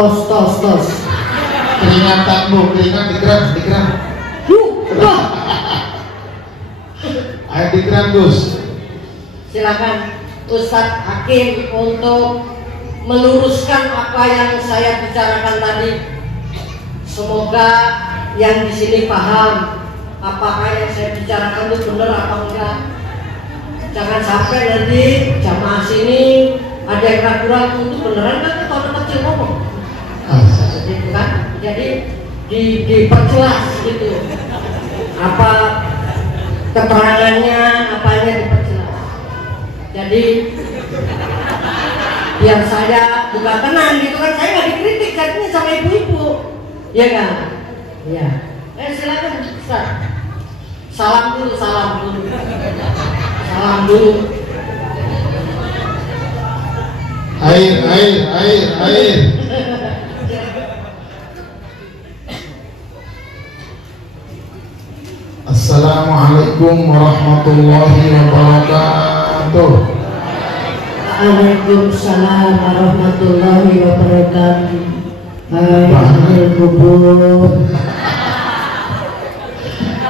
Tos. Keringatanmu, keringat digerak. Ayo digerak Gus. Silakan Ustadz Hakim untuk meluruskan apa yang saya bicarakan tadi. Semoga yang di sini paham apakah yang saya bicarakan itu benar apa enggak. Jangan sampai nanti jamaah sini ada yang ragu-ragu itu beneran kan itu anak kecil ngomong. Gitu kan? Jadi diperjelas gitu. Apa keterangannya, apanya diperjelas. Jadi biar saya bukan tenang gitu kan, saya nggak dikritik jadinya sama ibu-ibu, ya kan? Ya. Silakan Ustaz. Salam dulu. Air. Assalamualaikum warahmatullahi wabarakatuh. Waalaikumsalam warahmatullahi wabarakatuh. Hai kubur.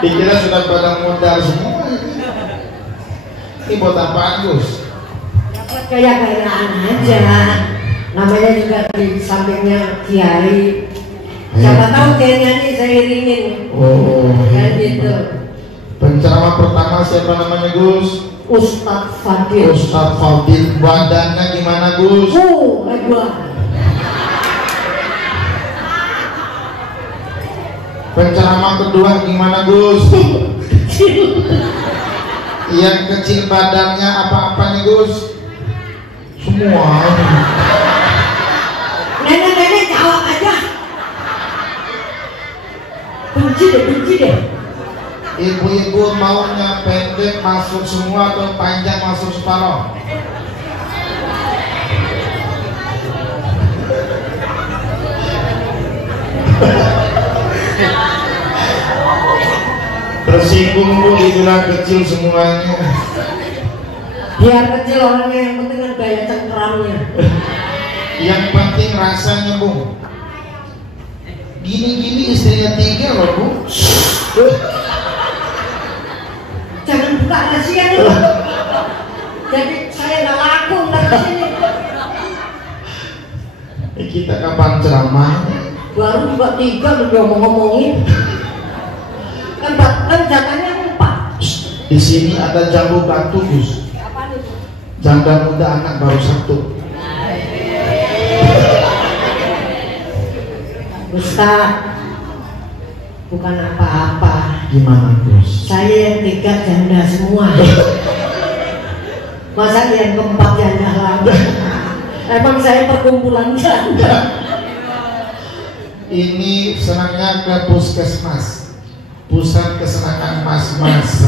Dikira sudah pada modal semua ini. Ini buat apaan Gus? Dapat gaya-gayaan aja. Namanya juga di sampingnya kiai. Siapa tahu dia nyanyi saya iringin. Oh, kan gitu. Penceramah pertama siapa namanya Gus? Ustadz Fadil. Badannya gimana Gus? Lebar. Penceramah kedua gimana Gus? Yang kecil badannya apa nih Gus? Semua. Nenek jawab aja. Benci deh. Ibu-ibu maunya pendek masuk semua atau panjang masuk separuh? Tersinggung Bu, dibilang kecil semuanya. Biar kecil orangnya, yang penting kan gaya cengkeramnya. Yang penting rasanya Bu. Gini istrinya 3 loh Bu. Jangan buka rahasia nih. Jadi saya nggak laku dari sini. Kita kapan ceramah? Baru juga 3 udah ngomongin. Kan jatahnya 4. Di sini ada jambu batu Gus. Apa nih? Janda muda anak baru 1. Ustaz, bukan apa-apa. Gimana Gus? Saya yang 3 janda semua. Masa yang keempat janda lagi? Emang saya perkumpulan janda. Ini senangnya ke puskesmas, pusat kesenangan mas-mas.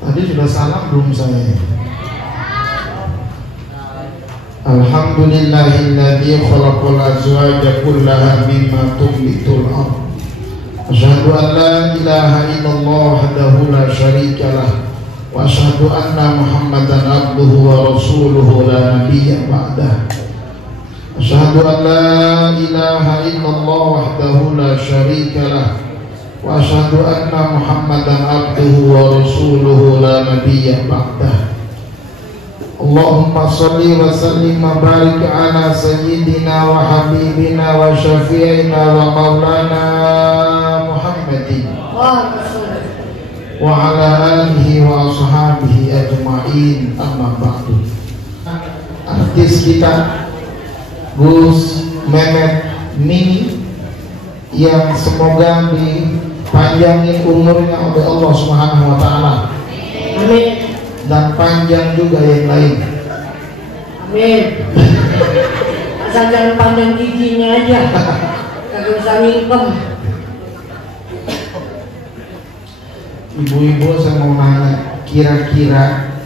Tadi sudah salam belum saya? Alhamdulillahilladzi khalaqal azwaja kullaha mimma tunbitul ardh. Asyhadu an la ilaha illallah wahdahu la syarika lah wa asyhadu anna Muhammadan abduhu wa rasuluhu la nabiyya ba'dah. Asyhadu an la ilaha illallah wahdahu la syarika lah wa asyhadu anna Muhammadan abduhu wa rasuluhu la nabiyya ba'dah. Allahumma salli wa sallim wa barik ala sayyidina wa habibina wa syafi'ina wa maulana Muhammadin wa ala alihi wa ashabihi ajma'in, amma ba'du. Artis kita Gus Mehmet Mini yang semoga dipanjangin umurnya oleh Allah Subhanahu wa taala. Amin. Dan panjang juga yang lain. Amin. Asal jangan panjang giginya aja. Kagak usah mingkem. Ibu-ibu saya mau nanya, kira-kira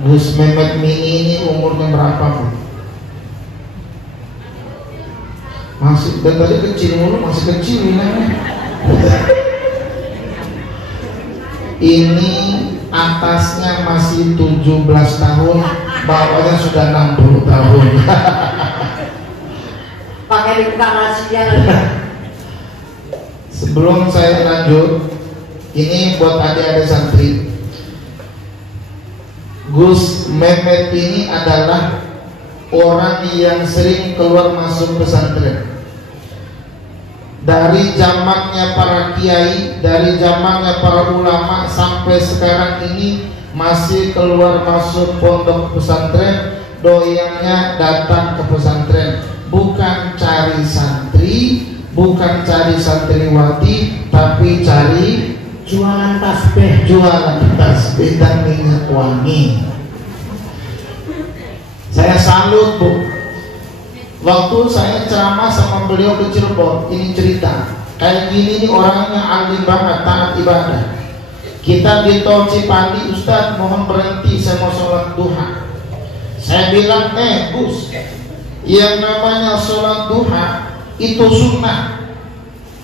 Gus Mehmet Mini ini umurnya berapa Bu? Masih, dan tadi kecil mulu, masih kecil ini. Ini atasnya masih 17 tahun, bawahnya sudah 60 tahun. Pakai dibuka rahasia lagi. Sebelum saya lanjut, ini buat adik-adik santri, Gus Mehmet ini adalah orang yang sering keluar masuk pesantren. Dari zamannya para kiai, dari zamannya para ulama sampai sekarang ini masih keluar masuk pondok pesantren, doyannya datang ke pesantren, bukan cari santri, bukan cari santriwati, tapi cari Jualan tasbih dan minyak wangi. Saya salut, Bu. Waktu saya ceramah sama beliau ke Cirebon, ini cerita kayak gini nih, orangnya alim banget, taat ibadah. Kita di tol Cipali, Ustaz mohon berhenti, saya mau sholat duha. Saya bilang, Gus, yang namanya sholat duha itu sunnah,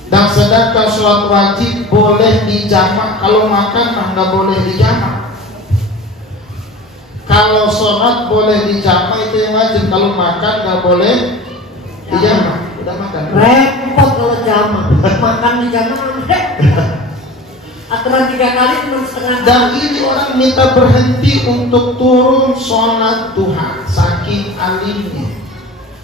dan sedangkan sholat wajib boleh dijamak. Kalau makan mah nggak boleh dijamak. Kalau sholat boleh dijamak, itu yang wajib. Kalau makan nggak boleh dijamak. Udah makan. Repot kalau jamak. Makan di jamak. Aturan 3 kali cuma setengah. Dan ini orang minta berhenti untuk turun sholat duha, saking alimnya,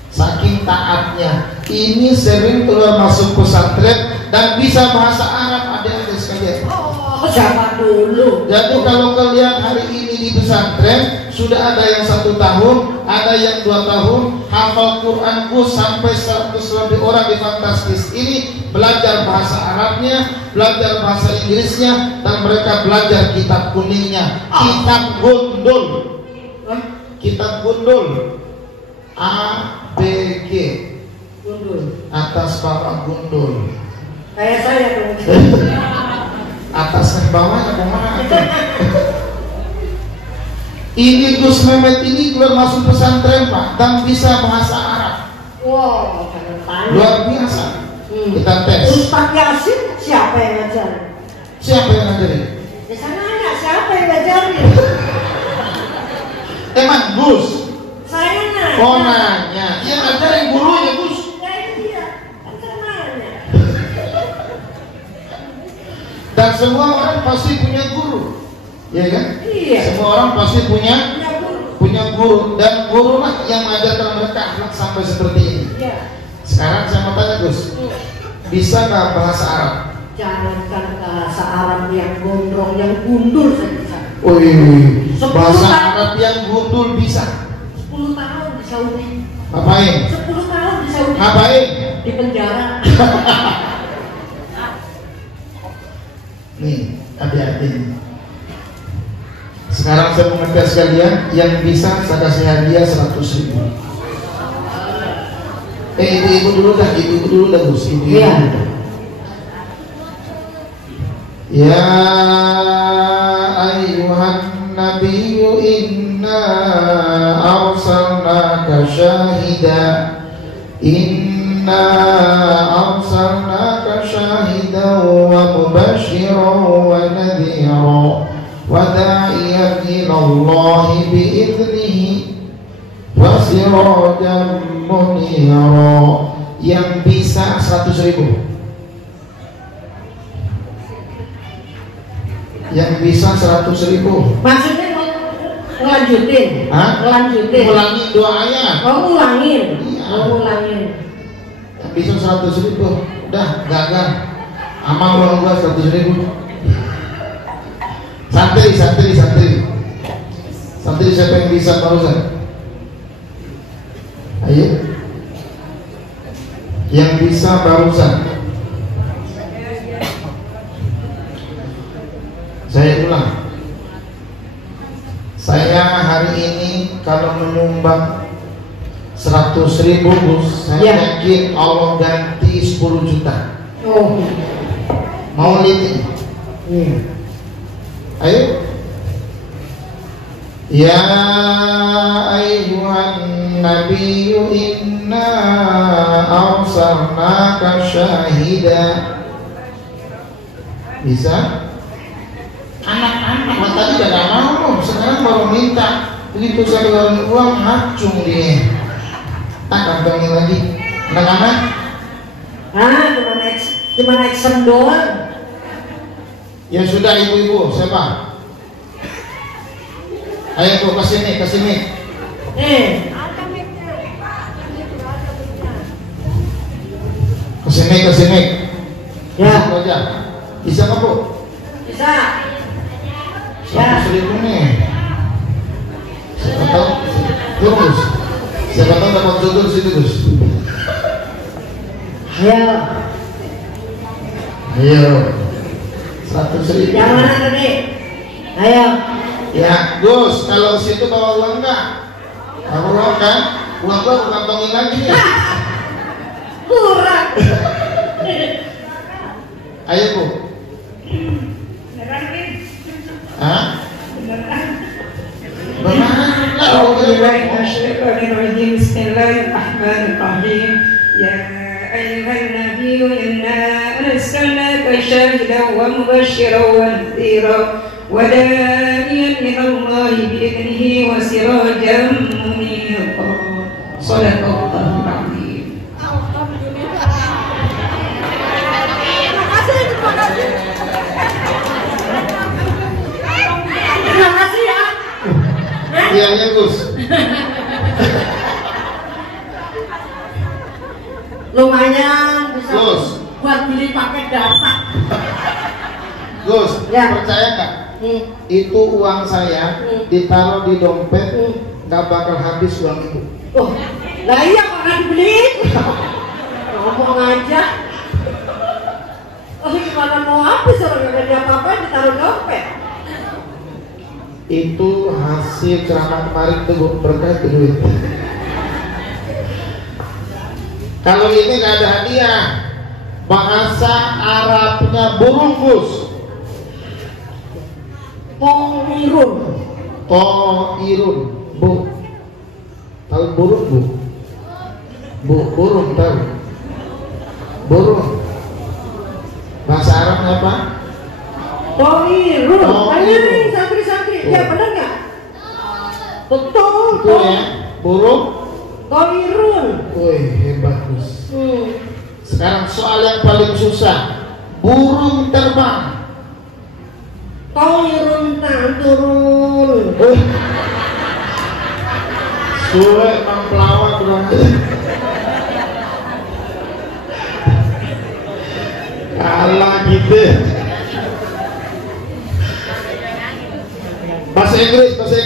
saking taatnya. Ini sering keluar masuk pesantren dan bisa bahasa Arab, adik-adik sekalian. Oh, siapa dulu? Jadi kalau kalian hari ini di pesantren, sudah ada yang 1 tahun, ada yang 2 tahun, hafal Quran sampai 100 lebih orang di Fantastis ini belajar bahasa Arabnya, belajar bahasa Inggrisnya, dan mereka belajar kitab kuningnya, kitab gundul, kitab gundul, A, B, G, Gundul. atas bawah gundul. Kayak saya dong. Atas dan bawahnya kemana? Ini Gus Mehmet ini keluar masuk pesantren, Pak, dan bisa bahasa Arab. Wow, jangan tanya. Luar biasa. Kita tes. Ustaz Yasin siapa yang ngajarin? Siapa yang ngajarin? Ya saya nanya, siapa yang ngajarin? Emang Gus? Saya nanya. Oh nanya. Yang ngajarin gurunya Gus. Ya iya, kan saya nanya. Dan semua orang pasti punya guru, ya kan? Iya. Semua orang pasti punya Ya guru. dan guru lah yang mengajarkan mereka akhlak sampai seperti ini. Iya. Sekarang saya mau tanya Gus, bisa nggak bahasa Arab? Jangankan bahasa Arab yang gondrong, yang gundul saya bisa. Wih, bahasa Arab yang gundul bisa. 10 tahun di Saudi. Ngapain? 10 tahun di Saudi. Ngapain? Di penjara. Nih, hati-hati. Sekarang saya mau ngetes kalian, yang bisa saya kasih hadiah 100.000. Ibu-ibu dulu dah, ibu-ibu dulu dah Gus. Ibu-ibu Iya. dulu. Ya ayyuhan nabiyyu inna arsalnaka syahida, inna arsalnaka syahidan wa mubashiran wa nadhira wa da'iyan ila Allah bi'idnihi wa sirajan munira. Yang bisa 100.000. Yang bisa 100.000. Maksudnya ngelanjutin? Hah? Ngelanjutin? Ulangi 2 ayat. Oh ngulangin? Iya. Oh ngulangin. Yang bisa 100.000. Udah gagal. Amal uang gua 100.000. Santri siapa yang bisa barusan? Ayo. Yang bisa barusan. Saya ulang. Saya hari ini kalau menyumbang 100.000 Gus, saya yakin Allah ganti 10 juta. Oh. Mau lihat? Ayo. Ya ayyuhan nabiyyu inna arsalnaka syahida. Bisa? Anak-anak tadi gak mau, sekarang baru minta. Begitu saya keluarin uang, ngacung dia. Tak kantongin lagi. Anak-anak? Cuma naik sem doang. Ya sudah ibu-ibu, siapa? Ayo Bu, kasih mic. Kasih mic. Ya. Itu aja. Bisa nggak Bu? Bisa. 100.000 nih. Siapa tahu Gus. Siapa tahu dapat jodoh di situ Gus. Ayo. 100.000. Yang mana tadi? Ayo. Ya Gus, kalau situ bawa uang nggak? Bawa uang kan? Uang gua aku kantongin lagi nih. Kurang. Ayo Bu. Hah? Bismillahirrahmanirrahim. Ya ayyuhan nabiyyu inna arsalnaka syahidan wa mubasysyiran wa nadhira wa da'iyan ila Allah bi idnihi wa sirajan munira. Shadaqallahul azim. Terima kasih ya. Iya Gus. Lumayan bisa Gus. buat beli paket data. Gus, Ya. percaya nggak? Itu uang saya ditaruh di dompet, nggak bakal habis uang itu. Oh, lah iya kok nggak dibeliin? Ngomong aja. Oh, gimana mau habis orang nggak ada apa-apa ditaruh dompet? Itu hasil ceramah kemarin tuh berkah duit. Kalau ini nggak ada hadiah. Bahasa Arabnya burung Gus. Toirun. Bu. Tahu burung Bu? Burung tahu? Burung. Bahasa Arabnya apa? Toirun. Toirun. Banyak santri-santri. Ya benar nggak? Betul. Itu ya, burung. Toirun. Wih, hebat Gus. Sekarang soal yang paling susah. Burung terbang. Toirun turun. Suwe emang pelawak dong. Kalah gitu. Bahasa Inggris. Bahasa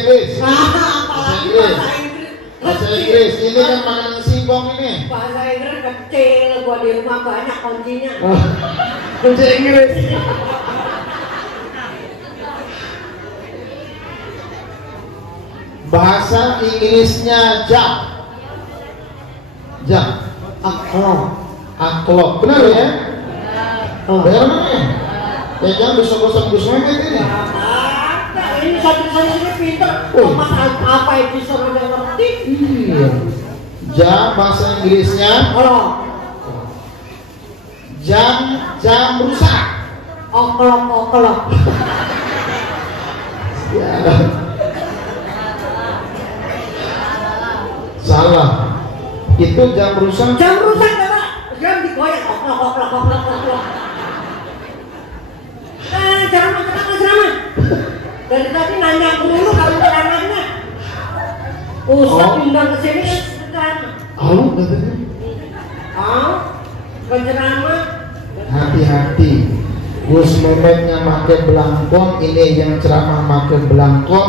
Inggris. Ini kan makanan singkong ini. Bahasa Inggris kecil, gua di rumah banyak kuncinya. Bahasa Inggris. Bahasa Inggrisnya jam. Aklok. Benar ya? Benar ya? Ya jangan besok-besok Gus Mehmet ini. Ini satu-satunya pinter. Mas apa episode yang ngerti? Iya. Jam bahasa Inggrisnya. Jam rusak. Oklok. Ya. Salah. Itu jam rusak. Jam Pak. Jam digoyang. Oklok. Ceramah. Dari tadi nanya dulu kalau ceramahnya. Ustaz undang ke sini kan ceramah. Katanya. Ceramah. Hati-hati. Gus Mehmetnya pakai belangkon, ini yang ceramah pakai belangkon.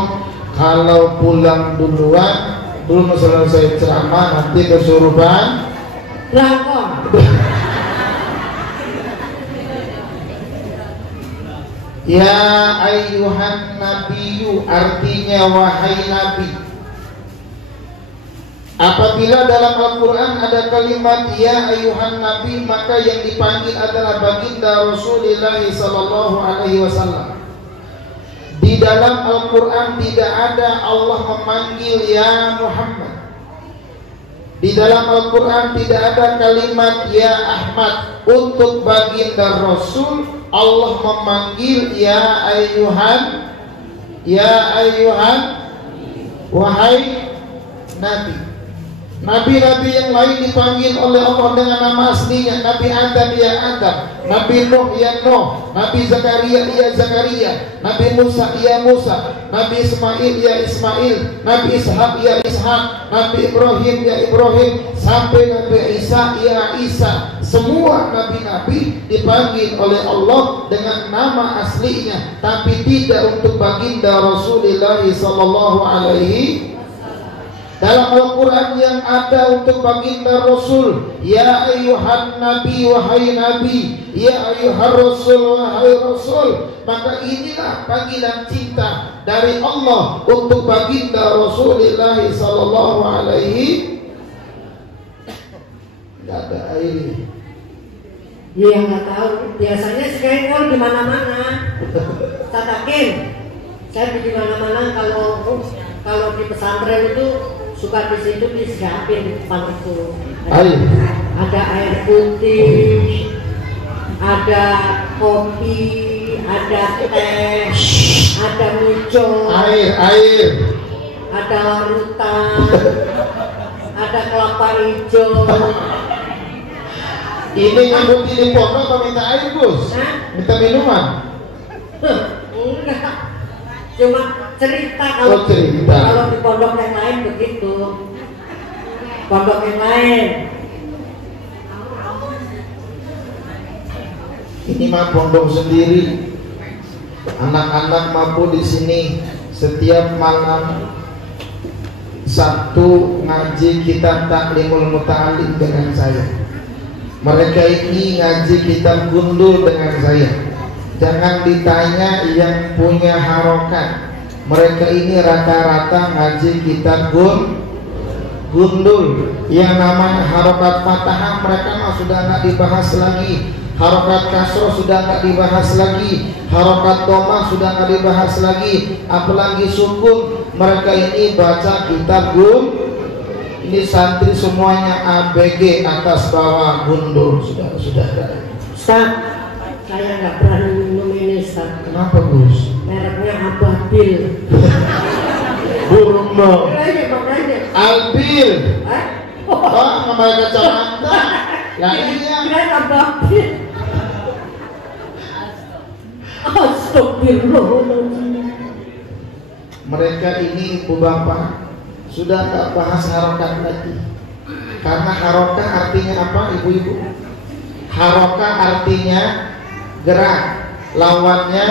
Kalau pulang duluan, belum selesai ceramah nanti kesurupan belangkon. Ya ayyuhan nabiyyu, artinya wahai nabi. Apabila dalam Al-Quran ada kalimat ya ayyuhan nabi, maka yang dipanggil adalah baginda Rasulullah sallallahu alaihi wasallam. Di dalam Al-Quran tidak ada Allah memanggil ya Muhammad. Di dalam Al-Quran tidak ada kalimat ya Ahmad. Untuk baginda Rasul Allah memanggil ya ayyuhan, wahai Nabi. Nabi-nabi yang lain dipanggil oleh Allah dengan nama aslinya. Nabi Adam ya Adam, Nabi Nuh ya Nuh, Nabi Zakaria ya Zakaria, Nabi Musa ya Musa, Nabi Ismail ya Ismail, Nabi Ishak ya Ishak, Nabi Ibrahim ya Ibrahim, sampai Nabi Isa ya Isa. Semua nabi-nabi dipanggil oleh Allah dengan nama aslinya, tapi tidak untuk baginda Rasulullah sallallahu alaihi. Dalam Al-Quran yang ada untuk baginda Rasul, ya ayyuhan nabi wahai nabi, ya ayyuhar rasul wahai rasul. Maka inilah panggilan cinta dari Allah untuk baginda Rasulullah sallallahu alaihi. Tidak ada air. Ya nggak tahu. Biasanya skengkol di mana-mana. Tatakin. Saya di mana-mana kalau di pesantren itu suka di situ disiapin di depan itu. Ada air putih, ada kopi, ada teh, ada muncul, air, ada larutan, ada kelapa hijau. Ini nyambut di pondok atau minta air, Gus? Minta minuman? Enggak. Cuma cerita kalau di pondok yang lain begitu. Pondok yang lain. Ini mah pondok sendiri. Anak-anak mampu di sini setiap malam Sabtu ngaji kitab Taklimul Muta'alim dengan saya. Mereka ini ngaji kitab Gundul dengan saya. Jangan ditanya yang punya harokat. Mereka ini rata-rata ngaji kitab Gundul. Yang namanya harokat fathah mereka mah sudah nggak dibahas lagi. Harokat kasroh sudah nggak dibahas lagi. Harokat dhamma sudah nggak dibahas lagi. Apalagi sukun. Mereka ini baca kitab Gundul. Ini santri semuanya ABG atas bawah Gundul. Sudah ada. Ustaz, saya nggak berani minum ini, Ustaz. Kenapa, Gus? Mereknya Ababil. Burung dong. Makanya. Albil. Oh, namanya kacamata. Lah iya. Kirain Ababil. Astagfirullahaladzim. Mereka ini Ibu Bapak sudah tak bahas harokat lagi. Karena harokat artinya apa, ibu-ibu? Harokat artinya gerak, lawannya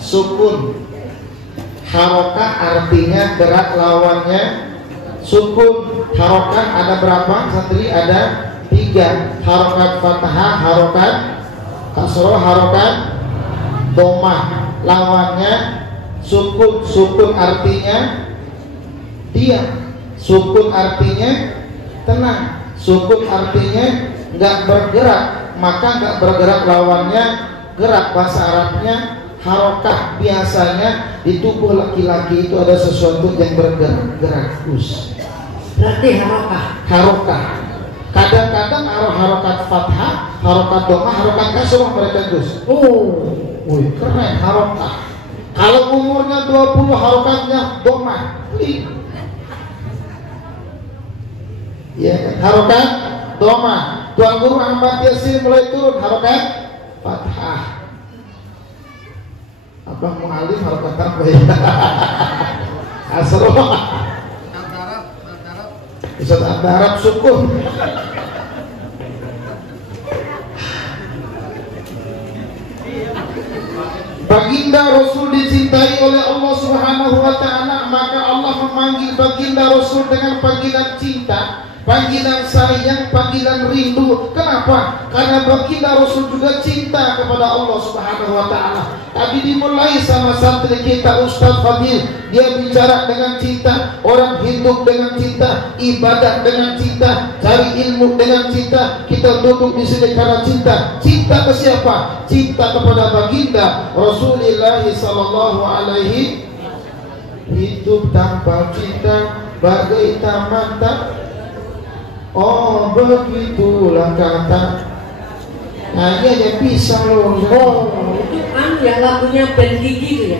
sukun. Harokat artinya gerak, lawannya sukun. Harokat ada berapa? Santri ada 3. Harokat fathah, harokat kasroh, harokat dhammah. Lawannya sukun. Sukun artinya diam. Sukun artinya tenang. Sukun artinya nggak bergerak. Maka nggak bergerak lawannya gerak. Bahasa Arabnya harokah. Biasanya di tubuh laki-laki itu ada sesuatu yang bergerak. Berarti harokah. Kadang-kadang harokat fathah, harokat dhammah, harokat kasroh mereka, Gus. Wih, keren harokah. Kalau umurnya 20 harokatnya dhammah. Ya, harokat dhammah. Tuan Guru Ahmad Yasin mulai turun harokat fathah. Abang Mu'alim harokat apa ya? Asroh. Ustaz Antarab sukun. Baginda Rasul dicintai oleh Allah Subhanahu wa ta'ala, maka Allah memanggil baginda Rasul dengan panggilan cinta, panggilan sayang, panggilan rindu. Kenapa? Karena baginda Rasul juga cinta kepada Allah Subhanahu wa ta'ala. Tadi dimulai sama santri kita Ustaz Fadil, dia bicara dengan cinta, orang hidup dengan cinta, ibadah dengan cinta, cari ilmu dengan cinta. Kita duduk di sini karena cinta. Cinta ke siapa? Cinta kepada baginda Rasulullah sallallahu alaihi. Hidup tanpa cinta bagai taman tak Oh begitulah kata. Nah ini aja bisa loh. Oh itu kan ya lagunya band Gigi itu ya.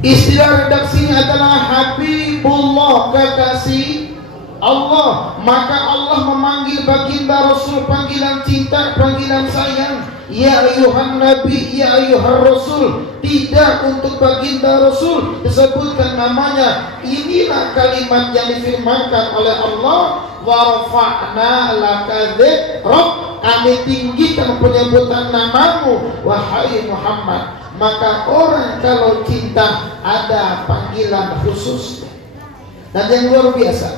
Istilah redaksinya adalah Habibullah, kekasih Allah. Maka Allah memanggil baginda Rasul panggilan cinta, panggilan sayang. Ya ayuhan Nabi, ya ayuhan Rasul. Tidak untuk baginda Rasul disebutkan namanya. Inilah kalimat yang difirmankan oleh Allah. Wa rafa'na laka dzikrak, kami tinggikan penyebutan namamu wahai Muhammad. Maka orang kalau cinta ada panggilan khusus. Dan yang luar biasa,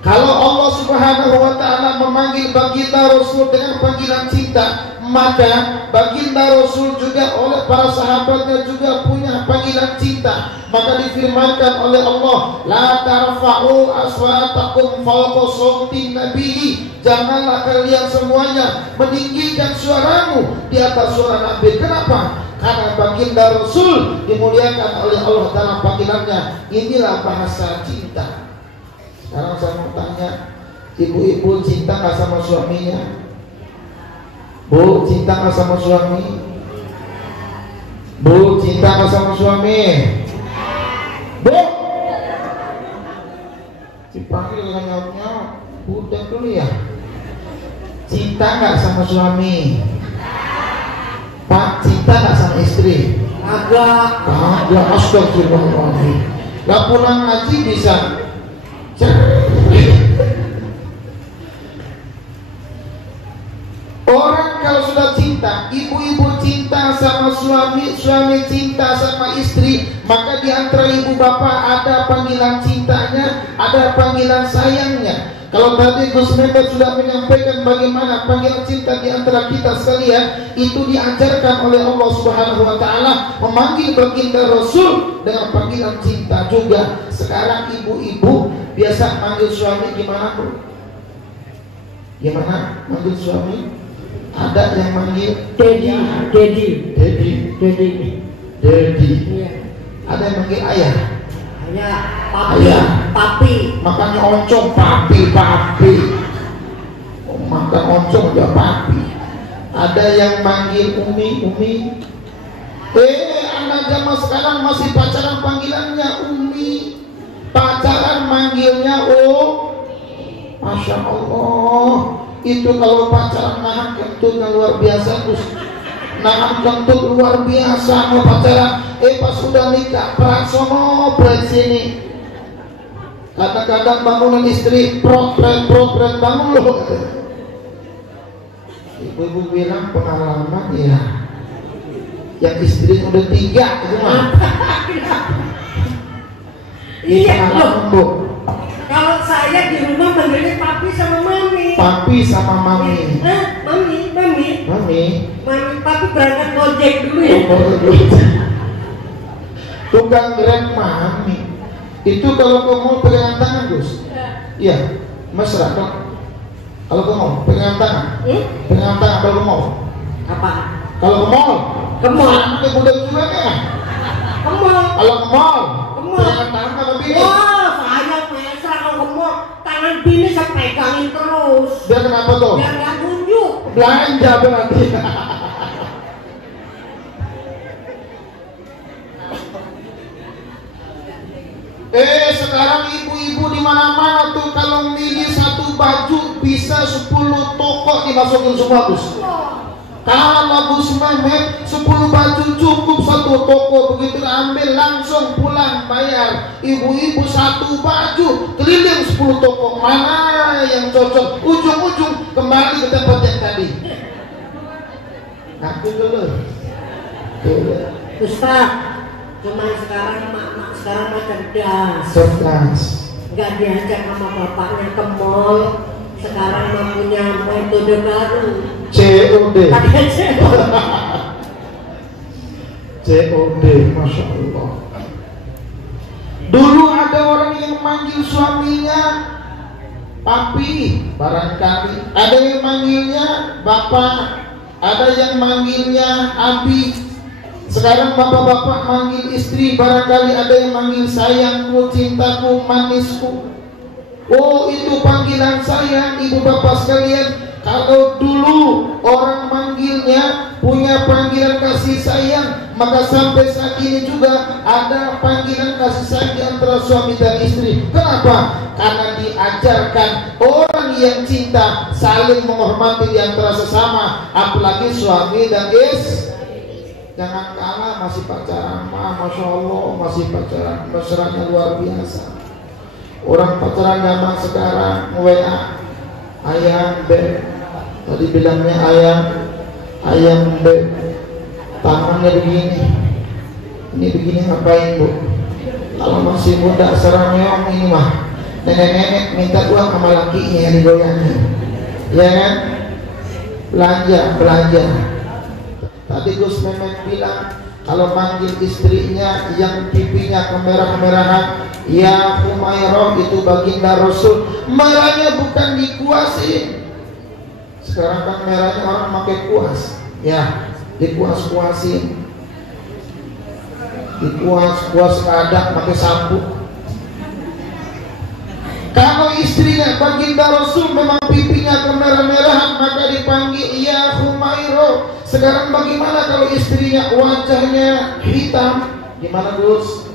kalau Allah Subhanahu wa ta'ala memanggil baginda Rasul dengan panggilan cinta, maka baginda Rasul juga oleh para sahabatnya juga punya panggilan cinta. Maka difirmankan oleh Allah, la tarfa'u aswatakum fawqa sautin nabi, janganlah kalian semuanya meninggikan suaramu di atas suara Nabi. Kenapa? Karena baginda Rasul dimuliakan oleh Allah dalam panggilannya. Inilah bahasa cinta. Sekarang saya mau tanya, ibu-ibu cinta nggak sama suaminya? Bu, cinta nggak sama suami? Bu, cinta nggak sama suami? Bu, dipanggil dengan nyaut-nyaut. Udah dulu ya. Cinta nggak sama suami? Pak, cinta nggak sama istri? Agak. Agak, astagfirullahaladzim. Gak pulang ngaji bisa. Orang kalau sudah cinta, ibu-ibu cinta sama suami, suami cinta sama istri, maka di antara ibu bapak ada panggilan cintanya, ada panggilan sayangnya. Kalau tadi Gus Mehmet sudah menyampaikan bagaimana panggilan cinta di antara kita sekalian, itu diajarkan oleh Allah Subhanahu wa ta'ala memanggil baginda Rasul dengan panggilan cinta juga. Sekarang ibu-ibu biasa manggil suami gimana, Bu? Gimana manggil suami? Ada yang manggil Dedi. Iya. Ada yang manggil ayah. Ya, papi, Ayah. papi. Makanya oncom papi. Makan oncom juga papi. Ada yang manggil umi. Anak zaman sekarang masih pacaran panggilannya umi. Pacaran manggilnya Masya Allah. Itu kalau pacaran nahan kentut luar biasa, terus nahan kentut luar biasa mau pacaran. Pas sudah nikah prasono berat sini. Kadang-kadang bangunan istri program bangun loh. Ibu-ibu bilang pengalaman ya. Yang istri udah 3 itu mah. Iya loh. Bu. Kalau saya di rumah manggilnya papi sama mami. Papi sama mami. Mami. Papi berangkat gojek dulu ya. Tukang grab mami. Itu kalau kamu pegangan tangan, Gus. Iya, mesra dong. Kalau kamu pegangan tangan. Pegangan tangan kalau kamu. Apa? Kalau ke mall. Ke mall. Anaknya muda juga ya. Ke mall. Kalau ke mall. Ke mall. Pegangan tangan sama bini. Wah, saya mesra kalau ke mall. Tangan bini saya pegangin terus. Biar kenapa tuh? Biar nggak nunjuk. Belanja berarti. Sekarang ibu-ibu di mana-mana tuh kalau milih satu baju bisa 10 toko dimasukin semua, Gus. Kalau Gus Mehmet 10 baju cukup satu toko, begitu ambil langsung pulang bayar. Ibu-ibu satu baju keliling 10 toko, mana yang cocok? Ujung-ujung kembali ke tempat yang tadi. Nanti dulu. Ustaz, cuman sekarang mak sekarang mah cerdas. Nggak diajak sama bapaknya ke mall. Sekarang mah punya metode baru. COD. Pakai COD, Masya Allah. Dulu ada orang yang manggil suaminya papi, barangkali. Ada yang manggilnya bapak, ada yang manggilnya abi. Sekarang bapak-bapak manggil istri, barangkali ada yang manggil sayangku, cintaku, manisku. Oh, itu panggilan sayang, ibu bapak sekalian. Kalau dulu orang manggilnya punya panggilan kasih sayang, maka sampai saat ini juga ada panggilan kasih sayang di antara suami dan istri. Kenapa? Karena diajarkan orang yang cinta saling menghormati di antara sesama, apalagi suami dan istri. Jangan kalah masih pacaran, masya Allah masih pacaran, mesranya luar biasa. Orang pacaran zaman sekarang WA, ayam beb, tadi bilangnya ayam beb, tangannya begini, ini begini ngapain bu? Kalau masih muda serangnya ini mah nenek-nenek minta uang sama lakinya digoyangin, ya kan? Belanja. Tadi Gus Memet bilang kalau manggil istrinya yang pipinya kemerah-merahan, ya Humairah, itu baginda Rasul. Merahnya bukan dikuasin. Sekarang kan merahnya orang pakai kuas, ya dikuas-kuasin, dikuas kadang pakai sabuk. Kalau istrinya baginda Rasul memang pipinya kemerah-merahan, maka dipanggil ya Humairah. Sekarang bagaimana kalau istrinya wajahnya hitam? Gimana Gus?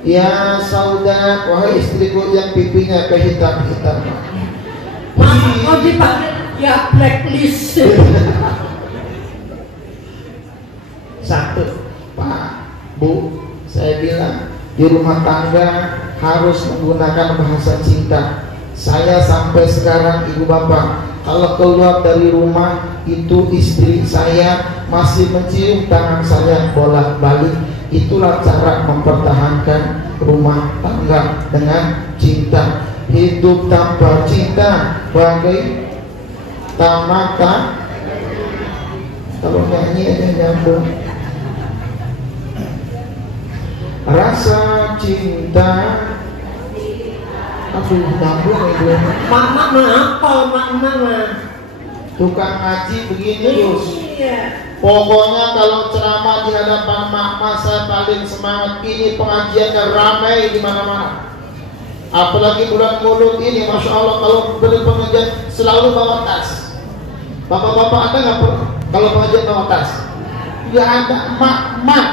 Ya Sauda, wahai istriku yang pipinya kehitam-hitam. Mau dipanggil ya blacklist. Satu, Pak, Bu, saya bilang di rumah tangga harus menggunakan bahasa cinta. Saya sampai sekarang ibu bapak, kalau keluar dari rumah itu istri saya masih mencium tangan saya bolak-balik. Itulah cara mempertahankan rumah tangga dengan cinta. Hidup tanpa cinta bagai tamaka. Kalau nyanyi aja nyambung. Rasa cinta. Aduh, nyambung itu. Mama apa mama? Tukang ngaji begini Gus. Iya. Pokoknya kalau ceramah di hadapan mama saya paling semangat. Ini pengajiannya ramai di mana-mana. Apalagi bulan Maulud ini, masya Allah, kalau pengajian selalu bawa tas. Bapak-bapak ada nggak kalau pengajian bawa tas? Ya ada. Mak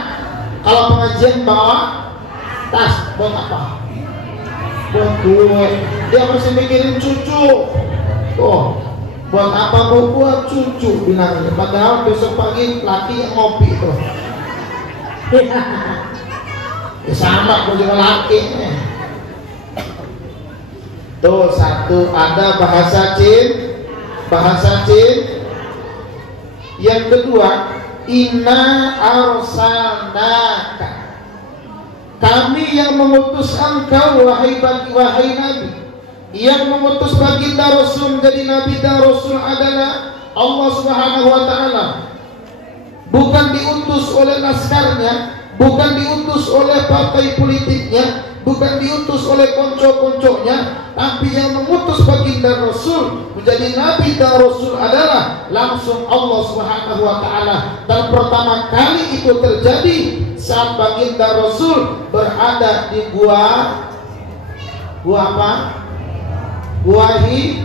kalau pengajian bawa tas, buat apa? Buat gue. Dia masih mikirin cucu. Oh, buat apa gue buat cucu bilangnya? Padahal besok pagi laki yang ngopi tuh. Ya sama, gue juga laki. Tuh satu, ada bahasa jin. Yang kedua, inna arsalnaka, kami yang mengutus engkau wahai Nabi. Yang mengutus baginda Rasul menjadi Nabi dan Rasul adalah Allah Subhanahu wa Ta'ala. Bukan diutus oleh laskarnya, bukan diutus oleh partai politiknya, bukan diutus oleh konco-konconya, tapi yang mengutus baginda Rasul menjadi Nabi dan Rasul adalah langsung Allah Subhanahu wa Ta'ala. Dan pertama kali itu terjadi saat baginda Rasul berada di gua apa? Gua Hira.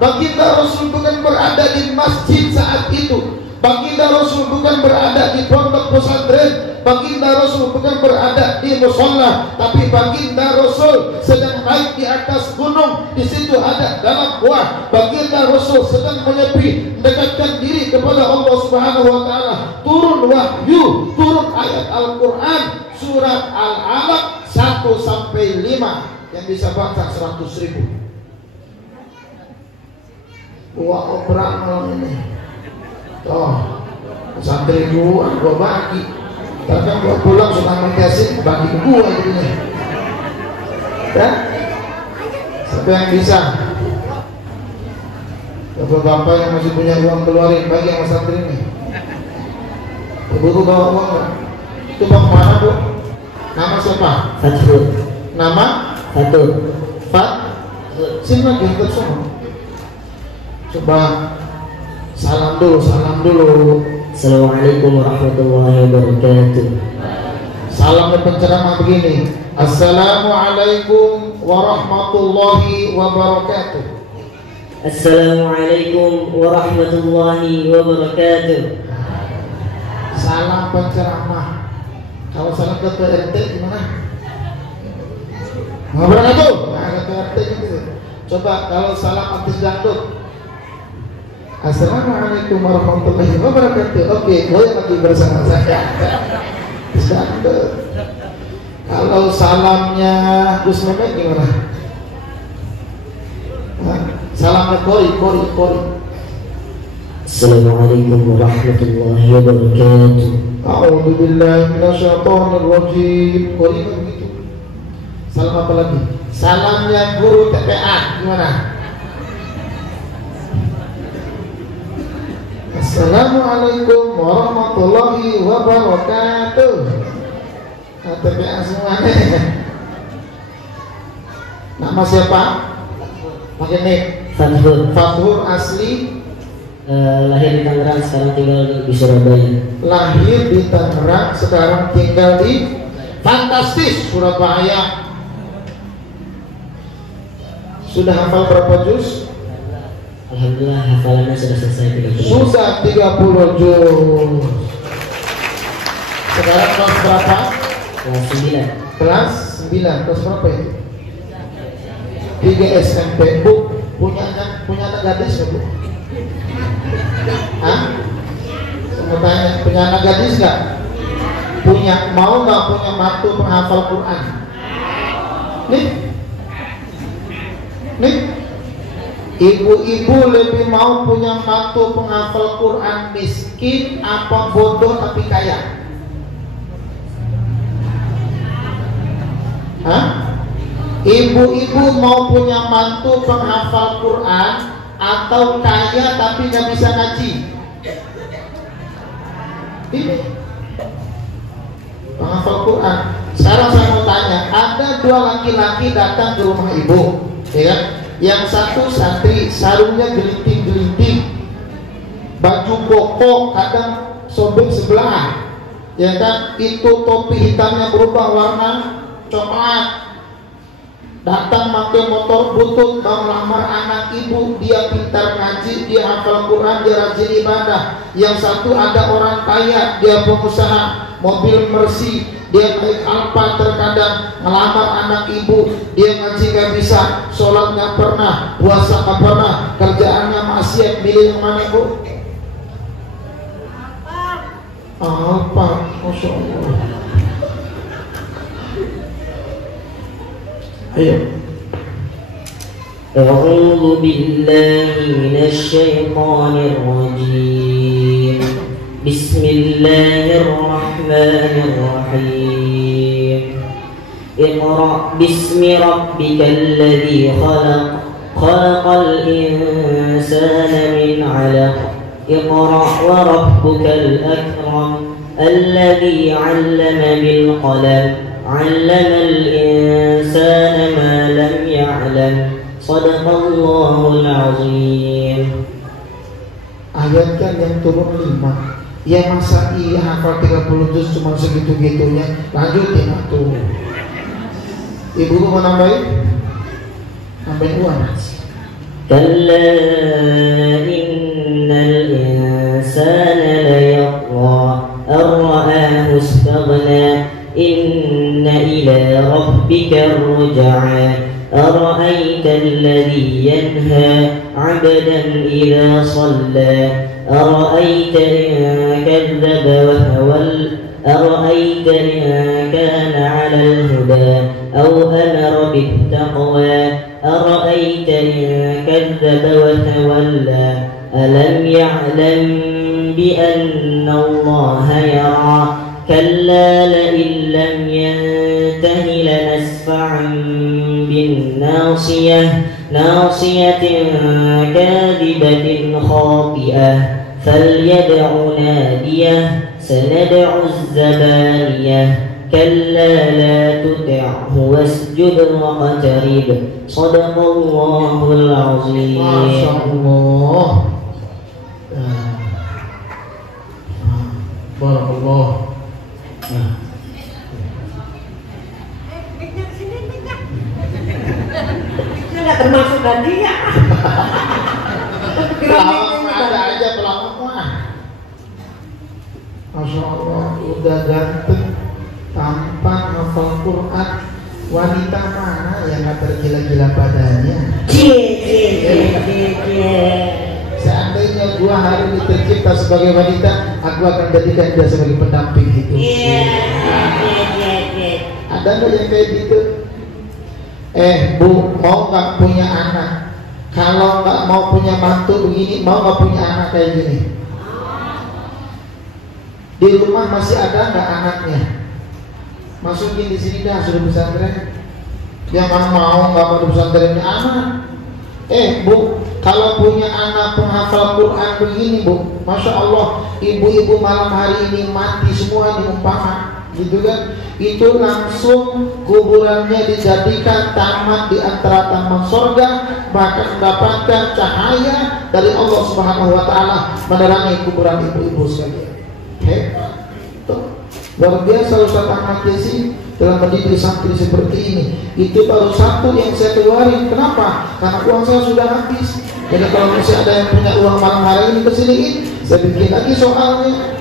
Baginda Rasul bukan berada di masjid saat itu. Baginda Rasul bukan berada di pondok pesantren. Baginda Rasul bukan berada di musholla, tapi baginda Rasul sedang naik di atas gunung. Di situ ada dalam gua. Baginda Rasul sedang menyepi, mendekatkan diri kepada Allah Subhanahu wa Ta'ala. Turun wahyu, turun ayat Al-Quran, surat Al-Alaq 1-5 yang bisa baca 100.000. Gua operan malam ini. Toh, santri gua bagi. Kadang gua pulang sudah mengkasih bagi ke gua gitu ya. Ya? Siapa yang bisa? Bapak-bapak yang masih punya uang keluarin, bagi yang santri ini. Ibu bawa uang nggak? Itu mau kemana bu? Nama siapa? Fatul. Nama? Fatul. Fat. Sini lagi ikut semua. Coba salam dulu. Assalamualaikum warahmatullahi wabarakatuh. Salam dan penceramah begini. Assalamualaikum warahmatullahi wabarakatuh. Assalamualaikum warahmatullahi wabarakatuh. Salam penceramah. Kalau salam ke RT gimana? Wabarakatuh. Nah, ke RT gitu. Coba kalau salam artis dangdut. Assalamualaikum warahmatullahi wabarakatuh. Oke, boleh lagi bersama saya. Kalau salamnya Gus Memet gimana? Salamnya Kori. Assalamualaikum warahmatullahi wabarakatuh. A'udzubillahi minasyaitonir rajim. Kori begitu. Salam apa lagi? Salamnya guru TPA gimana? Assalamualaikum warahmatullahi wabarakatuh. TPA semuanya. Nama siapa? Pakai nik. Fathur asli Lahir di Tangerang, sekarang tinggal di Surabaya. Lahir di Tangerang, sekarang tinggal di fantastis Surabaya. Sudah hafal berapa juz? Alhamdulillah hafalannya sudah selesai 30. Sudah 30 juz. Sekarang kelas berapa? Kelas 9. Kelas 9. Kelas berapa itu? 3 SMP. Bu, punya anak gadis nggak, Bu? Hah? Saya tanya, punya anak gadis nggak? Punya, mau nggak punya mantu penghafal Quran? Nih, ibu-ibu lebih mau punya mantu penghafal Quran miskin apa bodoh tapi kaya? Hah? Ibu-ibu mau punya mantu penghafal Quran atau kaya tapi nggak bisa ngaji? Ini penghafal Quran. Sekarang saya mau tanya, ada 2 laki-laki datang ke rumah ibu, ya kan? Yang satu santri, sarungnya gelinting-gelinting, baju koko kadang sobek sebelah, ya kan? Itu topi hitamnya berubah warna coklat. Datang pakai motor butut, mau lamar anak ibu. Dia pintar ngaji, dia hafal Quran, dia rajin ibadah. Yang satu ada orang kaya, dia pengusaha, mobil Mercy, dia naik Alfa terkadang, ngelamar anak ibu. Dia ngaji gak bisa, sholat gak pernah, puasa gak pernah, kerjaannya maksiat. Milih yang mana, Bu? Alfa, Masya Allah. Ayo. A'udzu billahi minasyaitonir rajim. Bismillahirrahmanirrahim. Iqra bismi rabbikal ladzi khalaq. Khalaqal insana min 'alaq. Iqra wa rabbukal akram. Alladzi 'allama bil qalam. Allamal insana ma lam ya'lam. Shadaqallahul azim. Ayat kan yang turun 5. Ya masa iya hafal 30 juz cuma segitu-gitunya. Lanjutin atuh. Ibu mau nambahin? Nambahin uang. Kalla innal insana layatgha ar-ra'ahu istaghna. Inna ila rabbika ar-ruj'a. Ara'aita alladhi yanha 'abdan idha shalla. Ara'aita in kadzdzaba wa tawalla. Ara'aita in kana 'ala al-huda aw amara bit-taqwa. Ara'aita in kadzdzaba wa tawalla. Alam ya'lam bi anna Allaha yara. كلا لئن لم ينته لنسفعا بالناصية ناصية كاذبة خاطئة فليدع ناديه سندع الزبانية كلا لا تطعه واسجد واقترب صدق الله العظيم. ما شاء الله. Barakallah. Nah. Nggak termasuk hadiah. Pelawak ada aja pelawak mah. Masya Allah, udah ganteng, tampan, hafal Quran. Wanita mana yang nggak tergila-gila padanya? Seandainya gua hari ini tercipta sebagai wanita, aku akan jadikan dia sebagai pendamping gitu. Ada nggak yang kayak gitu? Bu, mau nggak punya anak? Kalau nggak mau punya mantu begini, mau nggak punya anak kayak gini? Di rumah masih ada nggak anaknya? Masukin di sini dah, sudah pesantren. Jangan mau nggak mau pesantrennya anak. Bu, kalau punya anak penghafal Quran begini, Bu, masya Allah, ibu-ibu malam hari ini mati semua di umpama, gitu kan? Itu langsung kuburannya dijadikan taman di antara taman surga, bahkan mendapatkan cahaya dari Allah Subhanahu Wa Taala menerangi kuburan ibu-ibu sekalian. Hebat, tuh. Luar biasa Ustaz Ahmad Yesi dalam mendidik santri seperti ini. Itu baru satu yang saya keluarin. Kenapa? Karena uang saya sudah habis. Jadi kalau masih ada yang punya uang malam hari ini kesiniin, saya bikin lagi soalnya.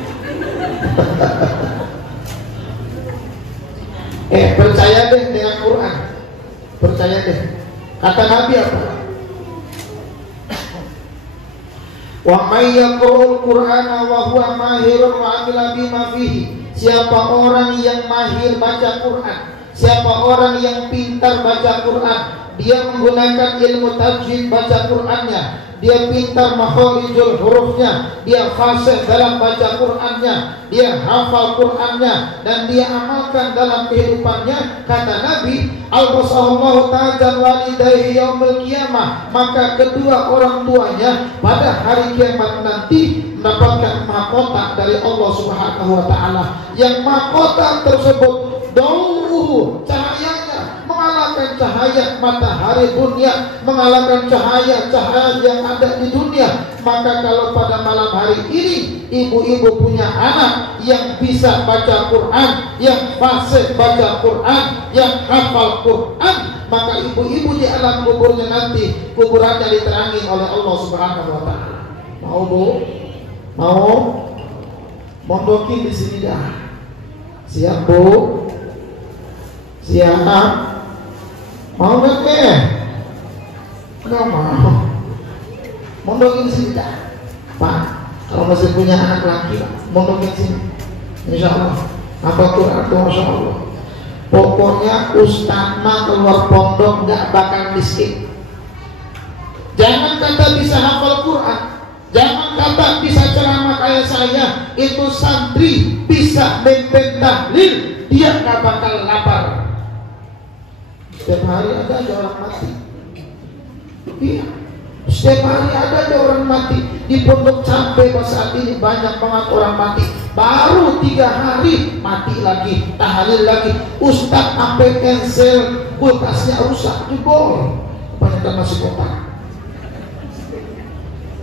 Percaya deh dengan Quran. Percaya deh. Kata Nabi apa? Wa may yaqra'ul Qur'ana wa huwa mahirun wa 'amila bima fihi. Siapa orang yang mahir baca Quran, siapa orang yang pintar baca Quran, dia menggunakan ilmu tajwid baca Qurannya, dia pintar makharijul hurufnya, dia fasih dalam baca Qurannya, dia hafal Qurannya, dan dia amalkan dalam kehidupannya. Kata Nabi, al-basallahu ta'ala walidayhi yaumil qiyamah, maka kedua orang tuanya pada hari kiamat nanti mendapatkan mahkota dari Allah Subhanahu Wa Taala. Yang mahkota tersebut dauhu, cahayanya mengalahkan cahaya matahari dunia, mengalahkan cahaya yang ada di dunia. Maka kalau pada malam hari ini ibu-ibu punya anak yang bisa baca Quran, yang fasih baca Quran, yang hafal Quran, maka ibu-ibu di alam kuburnya nanti kuburannya diterangi oleh Allah Subhanahu Wa Taala. Mau, Bu? Mau? Mondokin di sini dah. Siap, Bu? Siap? Mau nggak ke? Nggak mau. Mondokin di sini dah. Pak, kalau masih punya anak laki, mondokin sini. Insya Allah. Apa Quran tuh, Masya Allah. Pokoknya Ustaz mah keluar pondok nggak bakal miskin. Jangan kata bisa hafal Quran, jangan kata bisa ceramah kayak saya. Itu santri bisa memimpin tahlil, dia nggak bakal lapar. Setiap hari ada aja orang mati. Iya, setiap hari ada aja orang mati. Di pondok sampai saat ini banyak banget orang mati. Baru 3 hari mati lagi, tahlil lagi. Ustaz sampai cancel, kulkasnya rusak, jebol. Kebanyakan nasi kotak.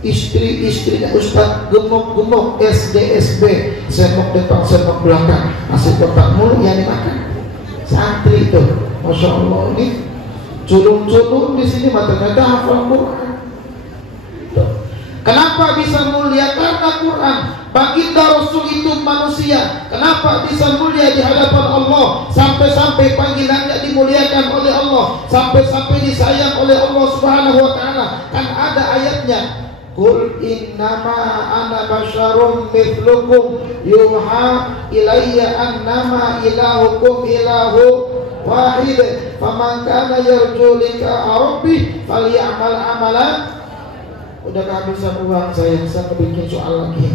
Istri-istrinya Ustaz gemuk-gemuk, SDSB, semok depan, semok belakang, nasi kotak mulu yang dimakan. Santri itu, Masya Allah, ini culun-culun di sini ternyata hafal Quran. Kenapa bisa mulia? Karena Quran. Baginda Rasul itu manusia. Kenapa bisa mulia di hadapan Allah? Sampai-sampai panggilannya dimuliakan oleh Allah, sampai-sampai disayang oleh Allah Subhanahu Wa Taala. Kan ada ayatnya, Qul innama ana basyarum mithlukum yuha ilayya annama ilahukum ilahu wahid faman kana yarju liqa rabbih falyamal amalan. Udah kehabisan uang saya, bisa bikin soal lagi.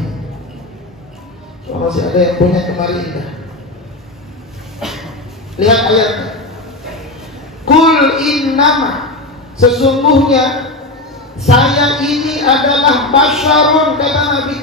Soal masih ada yang punya kemarin. Lihat ayatnya. Qul innama, sesungguhnya saya ini adalah basyarun, kata Nabi.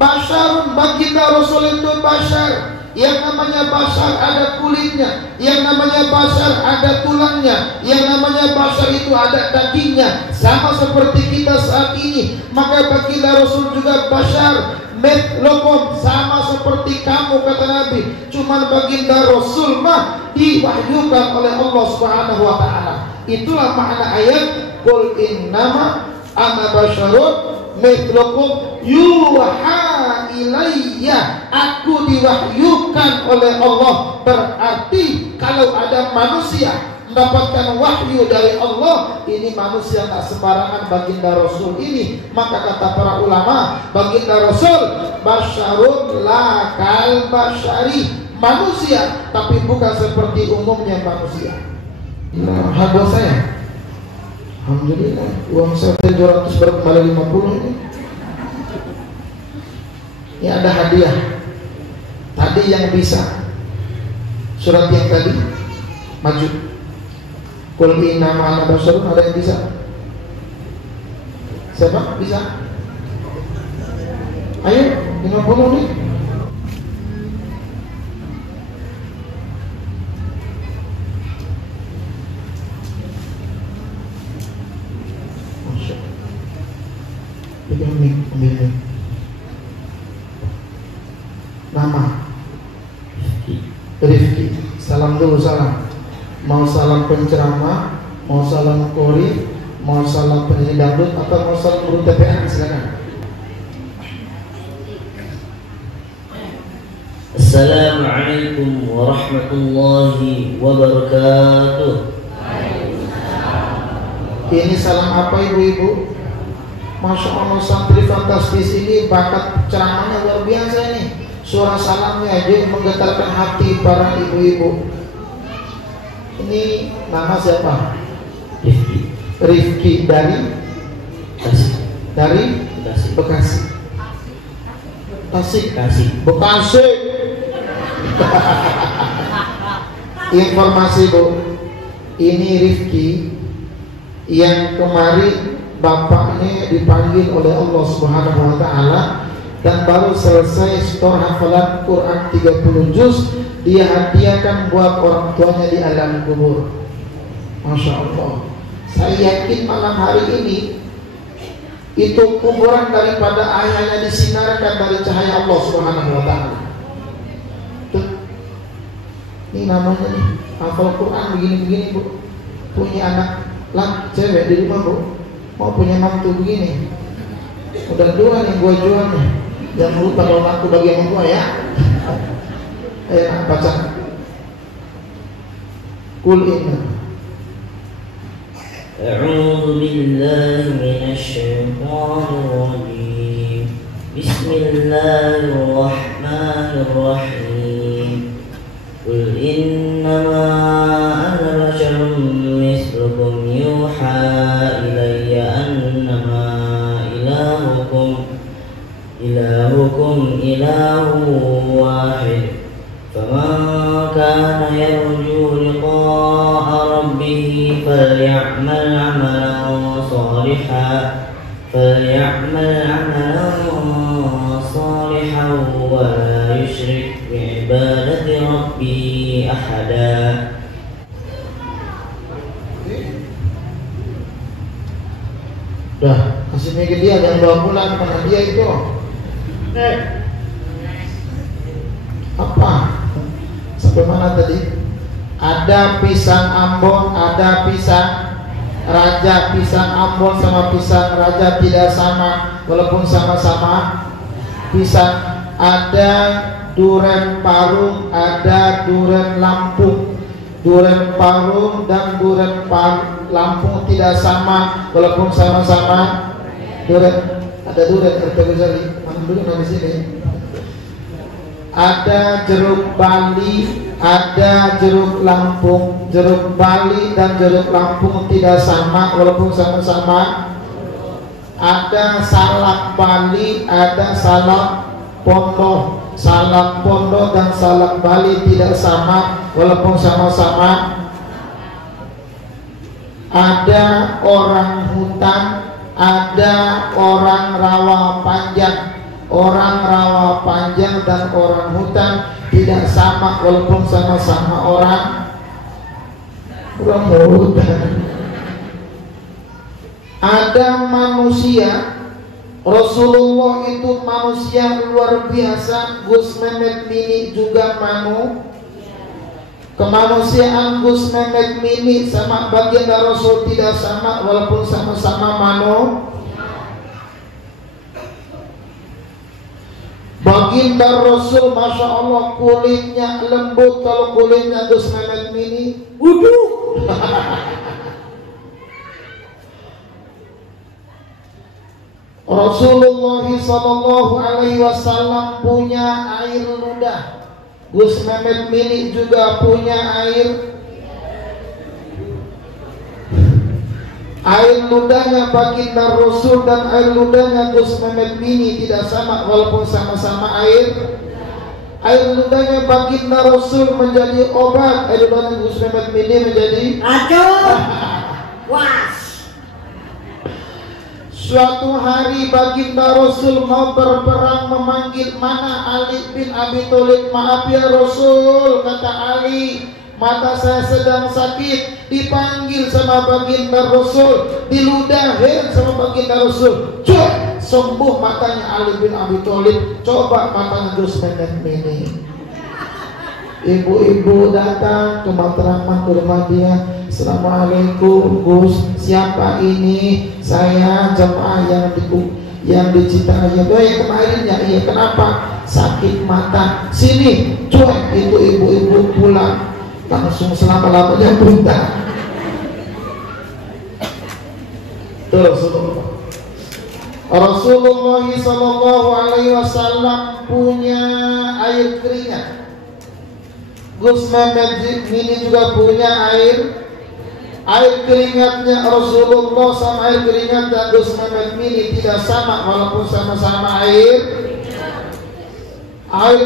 Basyarun, baginda Rasul itu basyar. Yang namanya basar ada kulitnya, yang namanya basar ada tulangnya, yang namanya basar itu ada dagingnya, sama seperti kita saat ini. Maka baginda Rasul juga basar, mitlukum, sama seperti kamu, kata Nabi. Cuman baginda Rasul mah diwahyukan oleh Allah Subhanahu wa taala. Itulah makna ayat qul innama ana basyarun mitlukum yuha ilayya, aku diwahyukan oleh Allah. Berarti kalau ada manusia mendapatkan wahyu dari Allah, ini manusia tak sembarangan baginda Rasul ini. Maka kata para ulama, baginda Rasul basyarun la kal basyari, manusia tapi bukan seperti umumnya manusia. Nah, hadiah saya, alhamdulillah uang saya 700 berkembali 50 ini. Ini ada hadiah. Tadi yang bisa surat yang tadi maju. Qul innama ana basyarun, ada yang bisa? Siapa bisa? Ayo 50 nih. Ambil. Nama Rifki. Salam dulu, salam. Mau salam penceramah, mau salam kori, mau salam penyanyi dangdut, atau mau salam guru TPA, silakan. Assalamualaikum warahmatullahi wabarakatuh. Ini salam apa ibu-ibu? Masya Allah, santri fantastis ini bakat ceramahnya luar biasa nih. Suara salamnya aja menggetarkan hati para ibu-ibu. Ini nama siapa? Rifki dari Bekasi. Tasik. Bekasi. Informasi Bu, ini Rifki yang kemarin bapaknya dipanggil oleh Allah Subhanahu wa taala dan baru selesai setor hafalan Quran 30 juz, dia hadiahkan buat orang tuanya di alam kubur. Masya Allah. Saya yakin malam hari ini itu kuburan daripada ayahnya disinarkan dari cahaya Allah Subhanahu wa taala. Ini namanya nih, hafal Quran begini-begini Bu. Punya anak lah cewek di rumah Bu, mau punya mantu begini. Udah 2 nih gua jual nih. Jangan lupa kalau mantu bagi yang tua ya. Ayo baca. Qul inna. A'udzu billahi minasy syaithanir rajim. Bismillahirrahmanirrahim. Qul innama ana basyarun mislukum yuha ilayya annama ilahukum ilahu wahid. Faman kana yarju liqa'a rabbih faly'amal 'amalan salihan wa la yusyrik bi'ibadati rabbih ahada. Dah, kasih ke dia, jangan bawa pulang karena dia itu. Apa? Sampai mana tadi? Ada pisang Ambon, ada pisang Raja. Pisang Ambon sama pisang Raja tidak sama, walaupun sama-sama pisang. Ada duren Parung, ada duren Lampung. Duren Parung dan duren Lampung tidak sama, walaupun sama-sama duren. Ada duren Kertogozali, mana dulu di sini. Ada jeruk Bali, ada jeruk Lampung. Jeruk Bali dan jeruk Lampung tidak sama, walaupun sama-sama. Ada salak Bali, ada salak Pondok. Salak Pondok dan salak Bali tidak sama, walaupun sama-sama. Ada orang hutan, ada orang rawa panjang. Orang rawa panjang dan orang hutan tidak sama walaupun sama-sama orang muda. Ada manusia, Rasulullah itu manusia luar biasa, Gus Mehmet Mini juga kemanusiaan Gus Mehmet Mini sama baginda Rasul tidak sama walaupun sama-sama baginda Rasul Masya Allah kulitnya lembut. Kalau kulitnya Gus Mehmet Mini wuduh. Rasulullah Sallallahu Alaihi Wasallam punya air ludah, Gus Mehmet Mini juga punya air ludahnya baginda Rasul dan air ludahnya Gus Mehmet Mini tidak sama walaupun sama-sama air ludahnya baginda Rasul menjadi obat, air ludahnya Gus Mehmet Mini menjadi racun. Was. Suatu hari baginda Rasul mau berperang, memanggil mana Ali bin Abi Thalib. Maaf ya Rasul, kata Ali, mata saya sedang sakit. Dipanggil sama baginda Rasul, diludahin sama baginda Rasul, cuk, sembuh matanya Ali bin Abi Thalib. Coba matanya Gus Mehmet Mini. Ibu-ibu datang ke Matraman, ke rumah dia. Assalamualaikum Gus, siapa ini? Saya jemaah yang dicintai ya kemarin ya. Iya, kenapa? Sakit mata. Sini, cuek. Itu ibu-ibu pulang langsung selama-lamanya buta. Rasulullah Sallallahu Alaihi Wasallam punya air keringat. Gus Mehmet Mini juga punya air keringatnya. Rasulullah sama air keringatnya Gus Mehmet Mini tidak sama walaupun sama-sama air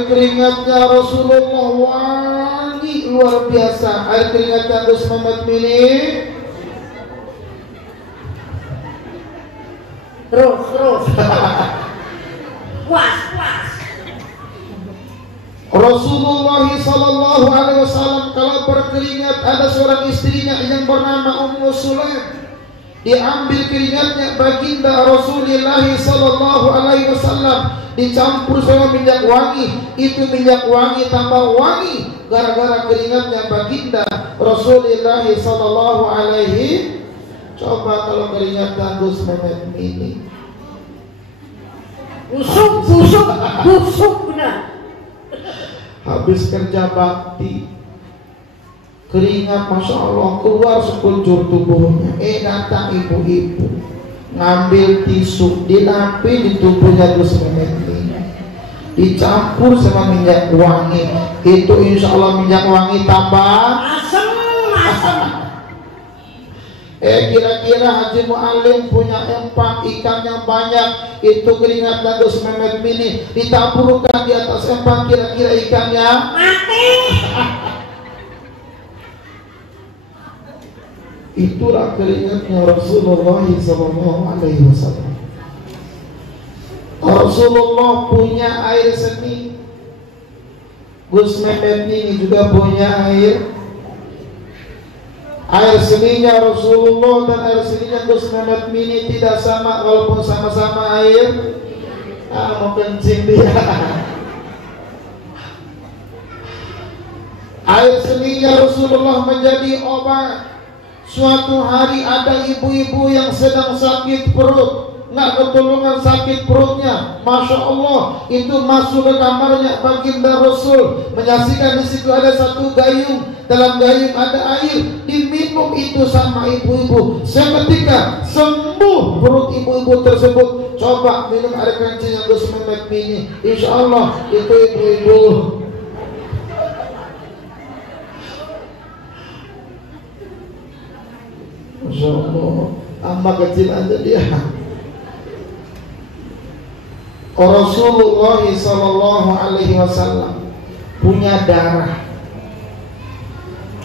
keringatnya Rasulullah wangi luar biasa. Air keringatnya Gus Mehmet Mini Terus was. Rasulullah Sallallahu Alaihi Wasallam kalau berkeringat, ada seorang istrinya yang bernama Ummu Sulaim, diambil keringatnya baginda Rasulullah Sallallahu Alaihi Wasallam, dicampur sama minyak wangi. Itu minyak wangi tambah wangi gara-gara keringatnya baginda Rasulullah Sallallahu Alaihi. Coba kalau keringat Gus Mehmet Mini busuk benar. Habis kerja bakti, keringat Masya Allah keluar sekujur tubuhnya. Datang ibu-ibu ngambil tisu, dinapi di tubuhnya Gus Mehmet Mini, dicampur sama minyak wangi. Itu insya Allah minyak wangi tambah asam. Kira-kira Haji Mu'alim punya empang ikan yang banyak. Itu keringat Gus Mehmet Mini ditaburkan di atas empang, kira-kira ikannya mati. Itulah keringatnya Rasulullah Sallallahu Alaihi Wasallam. Rasulullah punya air seni, Gus Mehmet Mini juga punya air seninya Rasulullah dan air seninya Gus Mehmet Mini tidak sama walaupun sama-sama air. Mau kencing dia. Air seninya Rasulullah menjadi obat. Suatu hari ada ibu-ibu yang sedang sakit perut, nggak ketulungan sakit perutnya. Masya Allah, itu masuk ke kamarnya baginda Rasul, menyaksikan di situ ada satu gayung, dalam gayung ada air, diminum itu sama ibu-ibu. Seketika sembuh perut ibu-ibu tersebut. Coba minum air kencingnya Gus Mehmet Mini, insya Allah itu ibu-ibu Masya Allah tambah kecil aja dia. Rasulullah Sallallahu Alaihi Wasallam punya darah,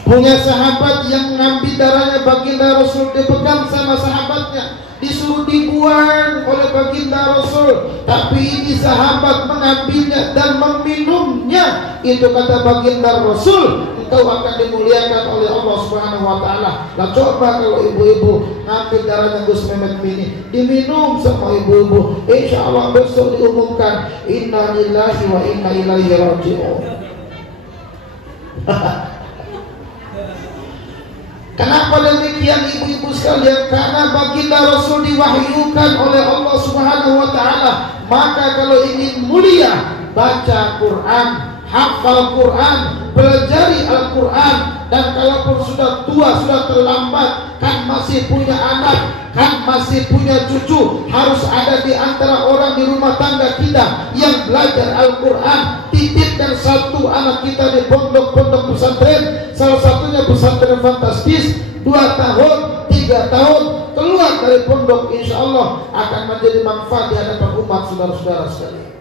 punya sahabat yang ngambil darahnya baginda Rasul, dipegang sama sahabatnya, disuruh dibuang oleh baginda Rasul, tapi ini sahabat mengambilnya dan meminumnya. Itu kata baginda Rasul, engkau akan dimuliakan oleh Allah Subhanahu wa taala. Lah coba kalau ibu-ibu ngambil darahnya Gus Memet ini diminum sama ibu-ibu, insyaallah besok diumumkan inna lillahi wa inna ilaihi raji'un. Kenapa demikian ibu-ibu sekalian? Karena baginda Rasul diwahyukan oleh Allah Subhanahu wa taala. Maka kalau ingin mulia, baca Quran, hafal Quran, pelajari Al-Quran. Dan kalaupun sudah tua, sudah terlambat, kan masih punya anak, kan masih punya cucu, harus ada di antara orang di rumah tangga kita yang belajar Al-Quran. Titipkan satu anak kita di pondok-pondok pesantren, salah satunya pesantren fantastis, 2 tahun, 3 tahun keluar dari pondok, insya Allah akan menjadi manfaat di hadapan umat saudara-saudara sekalian.